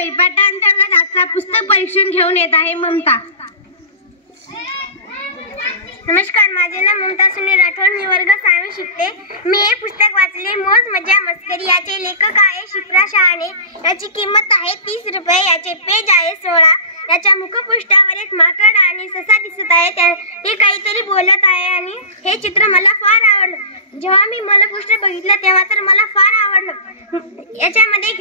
परिपाठांतर्गत आजचा पुस्तक परीक्षण घेऊन येत आहे ममता. नमस्कार, माझे नाव ममता सुनील राठोड. मी वर्ग 6वी शिकते. मी हे पुस्तक वाचले. मौज मजा मस्करी. याचे लेखक आहे शिप्रा शहाणे. याची किंमत आहे 30 रुपये. याचे पेज आहे 16. याच्या मुखपृष्ठावर एक माकड आणि ससा दिसत आहे. ते काहीतरी बोलत आहे आणि हे चित्र मला फार आवडलं. जेव्हा मी मुखपृष्ठ बघितलं तेव्हा तर मला फार आवडलं. याच्यामध्ये एक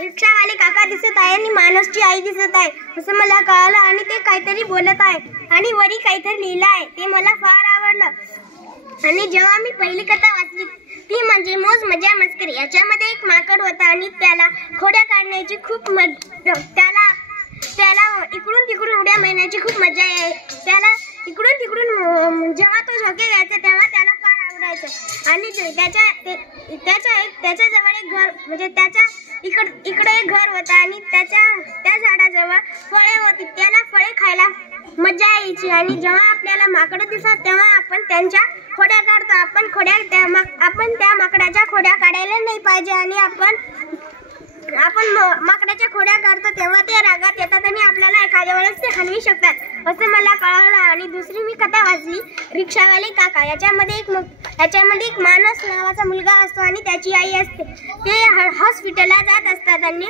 रिक्षावाले काका दिसत आहे आणि माणूसची आई दिसत आहे असं मला कळालं आणि ते काहीतरी बोलत आहे आणि वरी काहीतरी लिहिलं आहे. ते मला फार आवडलं. आणि जेव्हा मी पहिली कथा वाचली ती म्हणजे मौज मजा मस्करी. याच्यामध्ये एक माकड होता आणि त्याला खोड्या काढण्याची खूप त्याला इकडून तिकडून उड्या मारण्याची खूप मजा यायची. त्याला इकडून तिकडून जेव्हा तो झोके घ्यायचा तेव्हा त्याला फार आवडायचं. आणि त्याच्या जवळ एक घर म्हणजे त्याच्या इकडे एक घर होता आणि त्या झाडाजवळ फळे होती. त्याला फळे खायला मजा यायची. आणि जेव्हा आपल्याला माकडं दिसतात तेव्हा आपण त्यांच्या खोड्या काढतो. आपण त्या माकडाच्या खोड्या काढायला नाही पाहिजे आणि आपण माकडाच्या खोड्या काढतो तेव्हा ते रागात येतात आणि आपल्याला एखाद्या वेळेस ते हलवी शकतात असं मला कळलं. आणि दुसरी मी कथा वाचली रिक्षावाले काका. याच्यामध्ये एक मानस नावाचा मुलगा असतो आणि त्याची आई असते. ते हॉस्पिटलला जात असतात आणि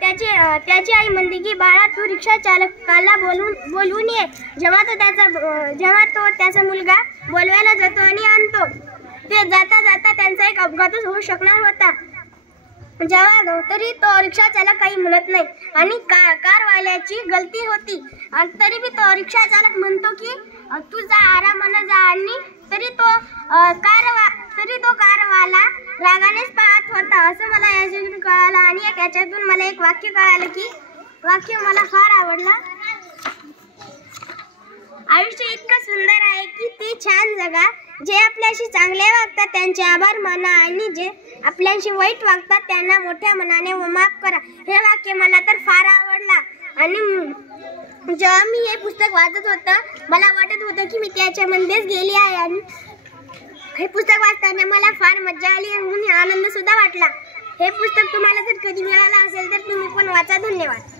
त्याची आई म्हणते की बाळा तू रिक्षा चालकाला बोलवून ये. जेव्हा तो त्याचा मुलगा बोलवायला जातो आणि आणतो. ते जाता जाता त्यांचा एक अपघातच होऊ शकणार होता. तरी तो रिक्षा चालक काही म्हणत नाही आणि कारवाल्याची गलती होती. तरी बी तो रिक्षा चालक म्हणतो की तू जा आरामानं जा. आणि तरी तो कारवाला रागानेच पाहत होता असं मला याच्यातून कळालं. आणि याच्यातून मला एक वाक्य कळालं की वाक्य मला फार आवडलं. आयुष्य इतकं सुंदर आहे की ते छान जगा. जे आपल्याशी चांगले वागतात त्यांचे आभार माना आणि जे आपल्याशी वाईट वागतात त्यांना मोठ्या मनाने माफ करा. हे वाक्य मला तर फार आवडला. आणि जेव्हा मी हे पुस्तक वाचत होतं मला वाटत होतं की मी त्याच्यामध्येच गेली आहे. आणि हे पुस्तक वाचताना मला फार मजा आली आणि आनंद सुद्धा वाटला. हे पुस्तक तुम्हाला जर कधी मिळालं असेल तर तुम्ही पण वाचा. धन्यवाद.